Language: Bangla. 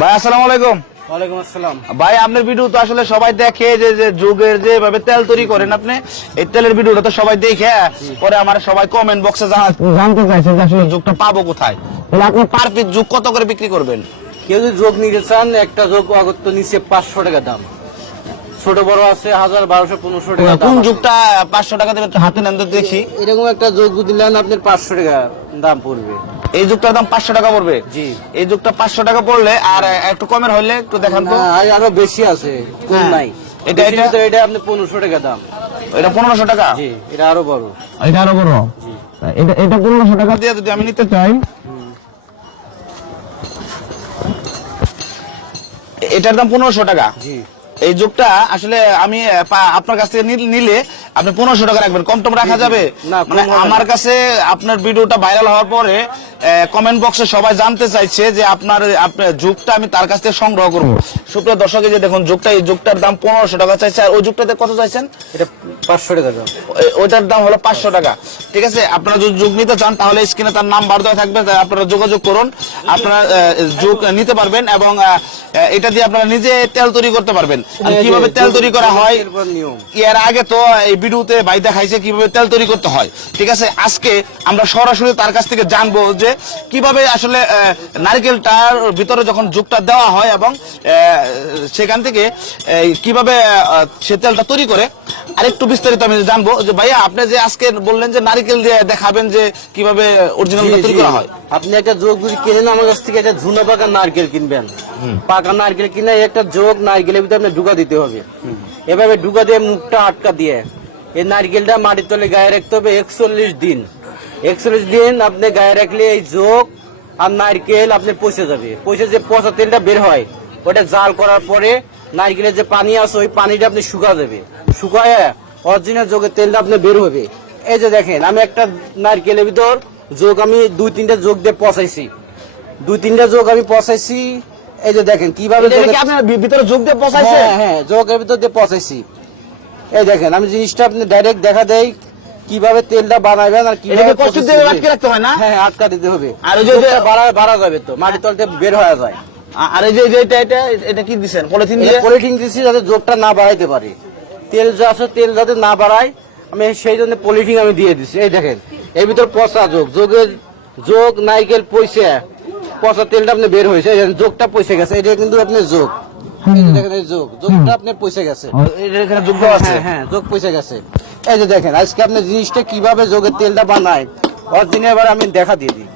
ভাই আসসালামু আলাইকুম। ওয়ালাইকুম আসসালাম। ভাই আপনার ভিডিও তো আসলে সবাই দেখে, যে যুগের যেভাবে তেল তৈরি করেন আপনি, এই তেলের ভিডিওটা তো সবাই দেখে পরে আমার সবাই কমেন্ট বক্সে জানতে চাইছে যে আসলে যুগটা পাবো কোথায়। তাহলে আপনি পার পিস যুগ কত করে বিক্রি করবেন? কেউ যদি যোগ নিতে চান, একটা যোগ আগত নিচে 500 টাকা দাম, ছোট বড় আছে 1000, 1200, 1500 টাকা। কোন যুগটা 500 টাকা দেবে হাতে নেন তো দেখি। এরকম একটা যোগ যদি নেন আপনার 500 টাকা দাম পড়বে। এই যুগটার দাম 500 টাকা পড়বে? জি। এই যুগটা 500 টাকা পড়লে আর একটু কমের হইলে একটু দেখান তো। আরো বেশি আছে, কম নাই। এটা আপনি 1500 টাকা দাম। এটা 1500 টাকা? জি। এটা আরো বড়। এটা আরো বড়? জি। এটা 1500 টাকা দিয়ে যদি আমি নিতে চাই, এটার দাম 1500 টাকা। জি। এই যুগটা আসলে আমি আপনার কাছ থেকে নিলে আপনি 1500 টাকা রাখবেন, কম টম রাখা যাবে? মানে আমার কাছে আপনার ভিডিওটা ভাইরাল হওয়ার পরে কমেন্ট বক্সে সবাই জানতে চাইছে যে আপনার যুগটা আমি তার কাছ থেকে সংগ্রহ করবো। সুপ্রিয় দর্শক, যে দেখুন যুগটা, এই যুগটার দাম 1500 টাকা চাইছে। আর ওই যুগটাতে কত চাইছেন? এটা 500 টাকা দাম। ওইটার দাম হলো 500 টাকা। ঠিক আছে, আপনারা যদি যুগ নিতে চান তাহলে স্ক্রিনে তার নাম্বার দেওয়া থাকবে, আপনারা যোগাযোগ করুন, আপনারা যুগ নিতে পারবেন এবং এটা দিয়ে আপনারা নিজে তেল তৈরি করতে পারবেন। কিভাবে তেল তৈরি করা হয় এর আগে তো এই ভিডিওতে ভাই দেখাইছে কিভাবে তেল তৈরি করতে হয়। ঠিক আছে, আজকে আমরা সরাসরি তার কাছ থেকে জানবো যে কিভাবে আসলে নারকেলটার ভিতরে যখন যুগটা দেওয়া হয় এবং সেখান থেকে কিভাবে সে তেলটা তৈরি করে। আরেকটু বিস্তারিত আমি জানবো যে ভাইয়া, আপনি যে আজকে বললেন যে নারকেল দিয়ে দেখাবেন যে কিভাবে অরিজিনালটা তৈরি করা হয়। আপনি একটা যোগ যদি কিনেন আমার কাছ থেকে, একটা ঝুনা পাকা নারকেল কিনবেন। পাকা নারকেল কিনে একটা যোগ নারকেলের ভিতরে আপনি ঢুকা দিতে হবে। এভাবে ঢুকা দিয়ে মুখটা আটকা দিয়ে এই নারকেলটা মাটির তলে গায়ে রাখতে হবে 41 দিন। 41 দিন আপনি গায়ে রাখলে এই যোগ আর নারকেল আপনি পচে যাবে। পচে যে পচা তেলটা বের হয়, ওটা জাল করার পরে নারকেলের যে পানি আছে ওই পানিটা আপনি শুকা দেবে। শুকায় অরিজিনাল যোগের তেলটা আপনি বের হবে। এই যে দেখেন, আমি একটা নারকেলের ভিতর যোগ আমি 2-3টা যোগ দিয়ে পচাইছি। 2-3টা যোগ আমি পচাইছি। এই যে দেখেন কিভাবে ভিতরে যোগ দিয়ে পচাইছে। হ্যাঁ, যোগের ভিতর দিয়ে পচাইছি। এই দেখেন, আমি জিনিসটা আপনি ডাইরেক্ট দেখা দেই কিভাবে তেলটা বানাবেন আর কিভাবে কষ্ট দিয়ে আটকে রাখতে হয় না? হ্যাঁ, আটকা দিতে হবে। আর ওই যে বাড়া যাবে তো মাটির তলতে বের হয়ে যায়। আর এই যে এটা কি দিবেন? পলিথিন দিয়ে? পলিথিন দিচ্ছি যাতে যোগটা না বাড়াইতে পারে। তেল যা আছে তেল যাতে না বাড়ায়, আমি সেই জন্য পলিথিন আমি দিয়ে দিচ্ছি। এই দেখেন, এর ভিতর পচা যোগ নারকেল পয়সা পচা তেলটা আপনি বের হয়েছে। যোগটা পয়সা গেছে, এটা কিন্তু আপনার যোগ। দেখেন এই যোগটা আপনার পয়সা গেছে। এখানে যোগ আছে। হ্যাঁ, যোগ পয়সা গেছে। এই যে দেখেন, আজকে আপনি জিনিসটা কিভাবে যোগের তেলটা বানায় অরিজিনাল এবার আমি দেখা দিয়ে দিই।